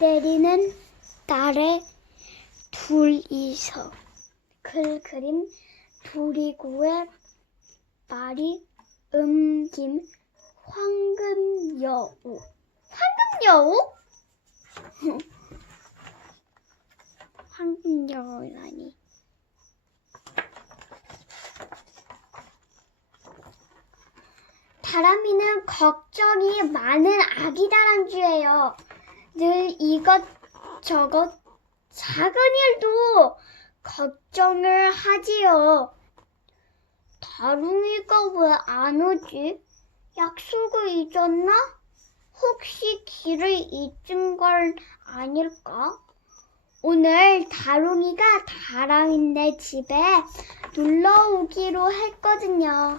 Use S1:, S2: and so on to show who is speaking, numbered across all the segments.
S1: 내리는 날에 둘이서 글 그림 두리고의 말이 음김 황금 여우 황금 여우? 황금 여우라니 다람이는 걱정이 많은 아기 다람쥐예요. 늘 이것저것 작은 일도 걱정을 하지요. 다rum이가 왜 안 오지? 약속을 잊었나? 혹시 길을 잊은 걸 아닐까? 오늘 다롱이가 다람이네 집에 놀러 오기로 했거든요.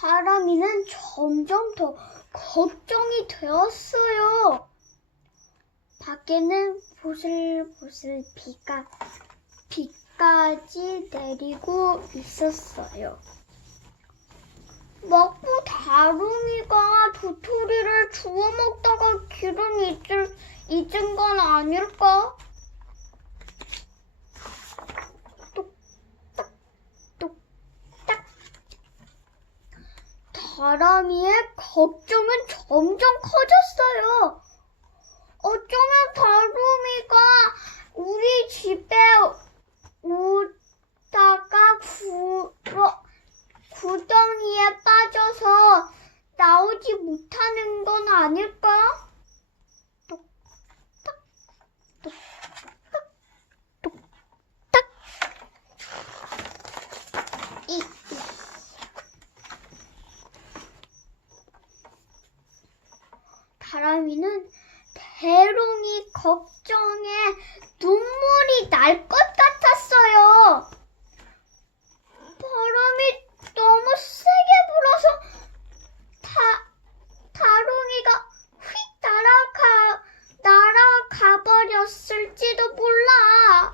S1: 다람이는 점점 더 걱정이 되었어요. 밖에는 보슬보슬 비가 비까지 내리고 있었어요. 먹고 다rum이가 도토리를 주워 먹다가 기름 잊을, 잊은 건 아닐까? 다람이의 걱정은 점점 커졌어요. 어쩌면 다루미가 우리 집에 오다가 구러, 구덩이에 빠져서 나오지 못하는 건 아닐까? 똑딱, 똑딱, 똑딱. 이, 이. 다람이는 대롱이 걱정에 눈물이 날 것 같았어요. 바람이 너무 세게 불어서 다, 다롱이가 휙 날아가, 날아가 버렸을지도 몰라.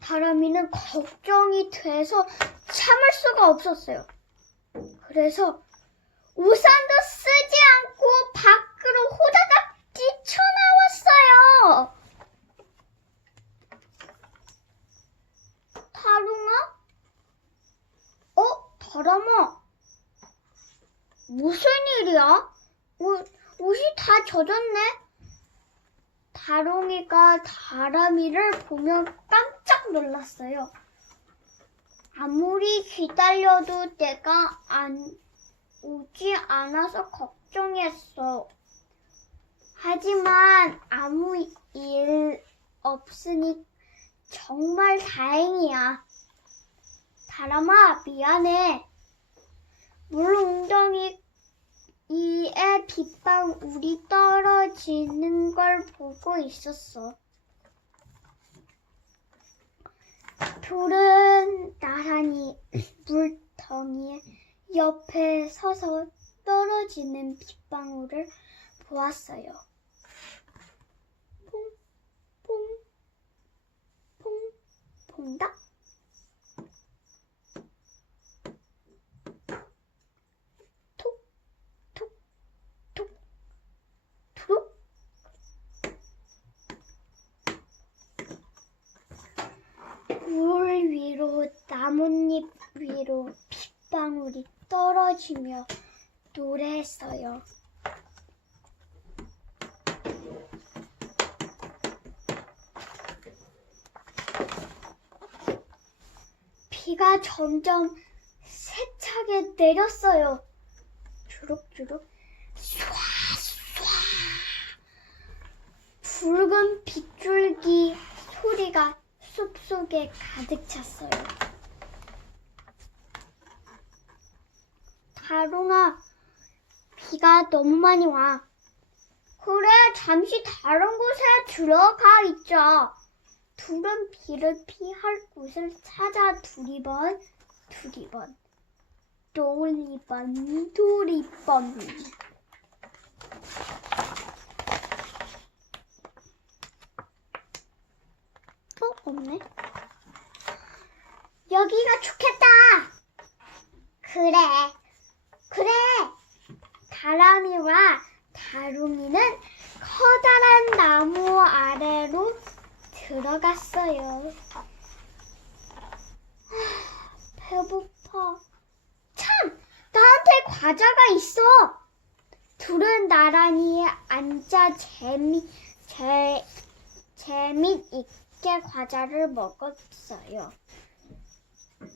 S1: 다람이는 걱정이 돼서 참을 수가 없었어요. 그래서 우산도 쓰지 않고 밖으로 호다닥 뛰쳐나왔어요. 다롱아? 어? 다람아? 무슨 일이야? 옷, 옷이 다 젖었네? 다롱이가 다람이를 보며 깜짝 놀랐어요. 아무리 기다려도 내가 안 오지 않아서 걱정했어. 하지만 아무 일 없으니 정말 다행이야. 다람아, 미안해. 물 웅덩이 이에 빗방 울이 떨어지는 걸 보고 있었어. 돌은 나란히 물덩이 옆에 서서 떨어지는 빗방울을 보았어요. 퐁, 퐁, 퐁, 퐁닥. 톡, 톡, 톡, 투룩. 물 위로 나뭇잎 위로 빗방울이 떨어지며 노래했어요. 비가 점점 세차게 내렸어요. 주룩주룩 쏴쏴 붉은 빗줄기 소리가 숲속에 가득 찼어요. 다롱아, 비가 너무 많이 와. 그래, 잠시 다른 곳에 들어가 있자. 둘은 비를 피할 곳을 찾아 두리번, 두리번, 돌리번, 두리번. 어, 없네. 여기가 좋겠다. 그래, 그래. 다람이와 다롱이는 커다란 나무 아래로 들어갔어요. 하, 배고파. 참, 나한테 과자가 있어. 둘은 나란히 앉아 재미, 재, 재밌게 과자를 먹었어요.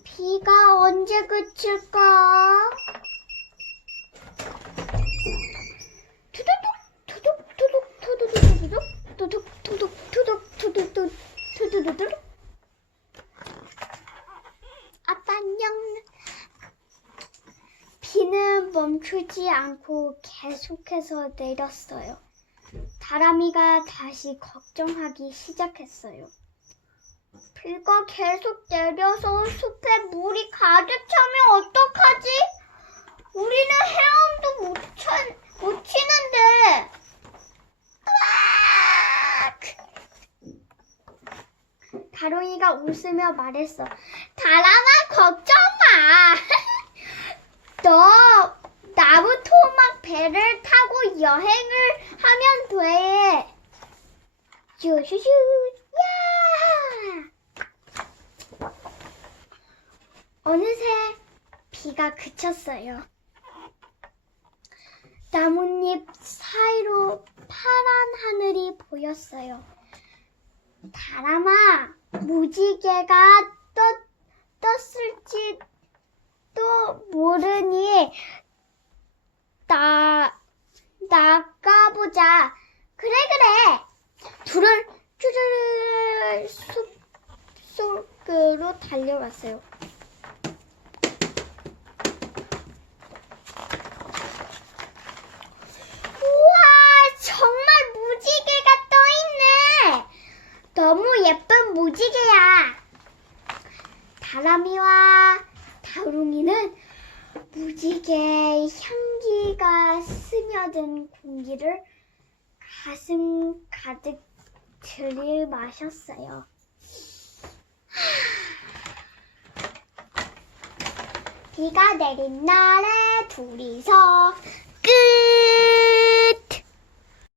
S1: 비가 언제 그칠까? 투둑, 투둑, 투둑. 아빠 안녕. 비는 멈추지 않고 계속해서 내렸어요. 다람이가 다시 걱정하기 시작했어요. 비가 계속 내려서 숲에 물이 가득 차면 어떡하지? 우리는 헤엄도 못 치는데. 으악! 다롱이가 웃으며 말했어. 다람아, 걱정 마. 너 나무 토막 배를 타고 여행을 하면 돼. 슈슈슈, 야! 어느새 비가 그쳤어요. 나뭇잎 사이로 파란 하늘이 보였어요. 다람아, 무지개가 떴, 떴을지 또 모르니 나 나가보자. 그래 그래. 둘은 쭈르르 숲 속으로 달려갔어요. 우와 정말 무지개가 떠 있네. 너무 예쁜 무지개야. 다람이와 다롱이는 무지개 향기가 스며든 공기를 가슴 가득 들이마셨어요. 비가 내린 날에 둘이서 끝!